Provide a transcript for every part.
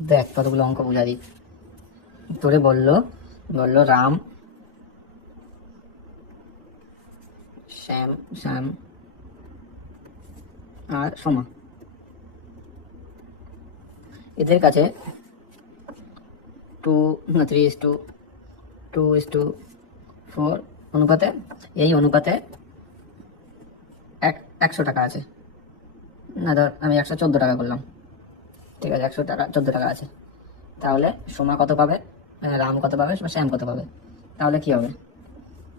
দেখ কতগুলো অঙ্ক বুঝা দিই তোরে। বললো বললো রাম, শ্যাম, শ্যাম আর সোমা, এদের কাছে 2:3:2:4 অনুপাতে, এই অনুপাতে 100 টাকা আছে। না ধর আমি 114 টাকা করলাম, ঠিক আছে, 114 টাকা আছে। তাহলে সোমা কত পাবে, রাম কত পাবে, শ্যাম কত পাবে? তাহলে কি হবে?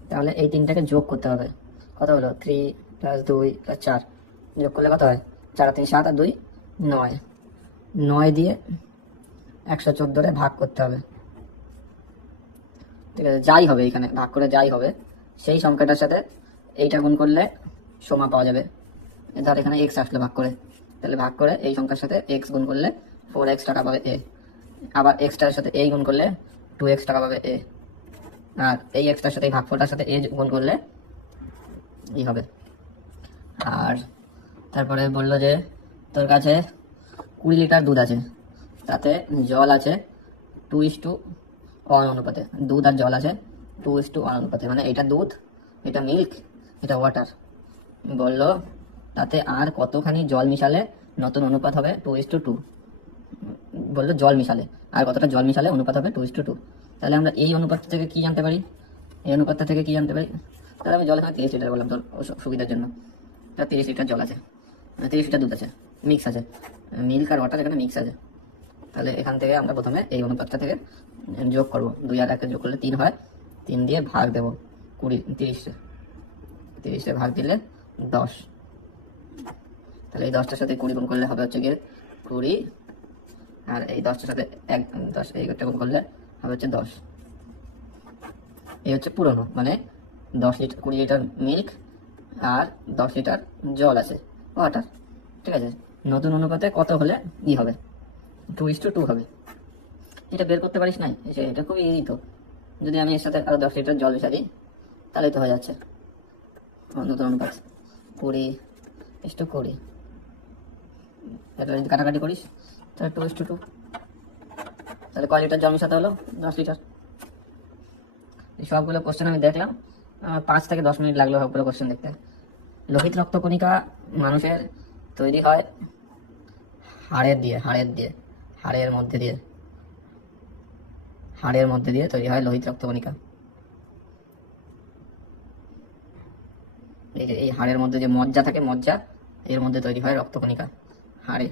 তাহলে এই তিনটাকে যোগ করতে হবে। কত হলো? 3+2+4 যোগ করলে কত হয়? 4 আর 3 7 আর 2 9। 9 দিয়ে 114 ভাগ করতে হবে, ঠিক আছে। যাই হবে এখানে ভাগ করে যাই হবে, সেই সংখ্যাটার সাথে এইটা গুণ করলে সোমা পাওয়া যাবে। ধর এখানে এক্স আসলো ভাগ করে, তাহলে ভাগ করে এই সংখ্যার সাথে এক্স গুণ করলে 4x টাকা পাবে এ। আবার এক্সটার সাথে এই গুণ করলে 2x টাকা পাবে এ। আর এই এক্সটার সাথে এই ভাগফলটার সাথে এ গুণ করলে ই হবে। আর তারপরে বললো যে তোর কাছে 20 লিটার দুধ আছে, তাতে জল আছে 2:1 অনুপাতে। দুধ আর জল আছে 2:1 অনুপাতে, মানে এটা দুধ, এটা মিল্ক, এটা ওয়াটার। বললো তাতে আর কতখানি জল মিশালে নতুন অনুপাত হবে 2:2। বললো জল মিশালে আর কতটা জল মিশালে অনুপাত হবে 2:2। তাহলে আমরা এই অনুপাত থেকে কি জানতে পারি? এই অনুপাতটা থেকে কি জানতে পারি? তাহলে আমি জল এখানে 30 লিটার বললাম তোর সুবিধার জন্য। 30 লিটার জল আছে, 30 লিটার দুধ আছে, মিক্স আছে, মিল্ক আর ওয়াটার এখানে মিক্স আছে। তাহলে এখান থেকে আমরা প্রথমে এই অনুপাতটা থেকে যোগ করবো। 2 আর 1 যোগ করলে 3 হয়, 3 দিয়ে ভাগ দেবো 30 ভাগ দিলে 10। তাহলে এই 10টার সাথে 20 গুণ করলে হবে হচ্ছে গিয়ে 20, আর এই 10টার সাথে 10 এই একটা গুণ করলে হবে হচ্ছে 10। এই হচ্ছে পুরনো, মানে 10 লিটার 20 লিটার মিল্ক আর 10 লিটার জল আছে, ওয়াটার, ঠিক আছে। নতুন অনুপাতে কত হলে ই হবে? 2:2 হবে। এটা বের করতে পারিস নাই? এটা খুবই ইজি তো। যদি আমি এর সাথে আরো 10 লিটার জল মিশাই তাহলেই তো হয়ে যাচ্ছে নতুন অনুপাত। 20:20, এটা যদি কাটাকাটি করিস তাহলে 2:2। তাহলে কয় লিটার জল মিশাতে হলো? 10 লিটার। এই সবগুলো কোশ্চেন আমি দেখলাম, 5 থেকে 10 মিনিট লাগলো সবগুলো কোশ্চেন দেখতে। লোহিত রক্তকণিকা মানুষের তৈরি হয় হাড়ের মধ্যে দিয়ে তৈরি হয় লোহিত রক্তকণিকা। এই যে এই হাড়ের মধ্যে যে মজ্জা থাকে, মজ্জা এর মধ্যে তৈরি হয় রক্তকণিকা হাড়ে।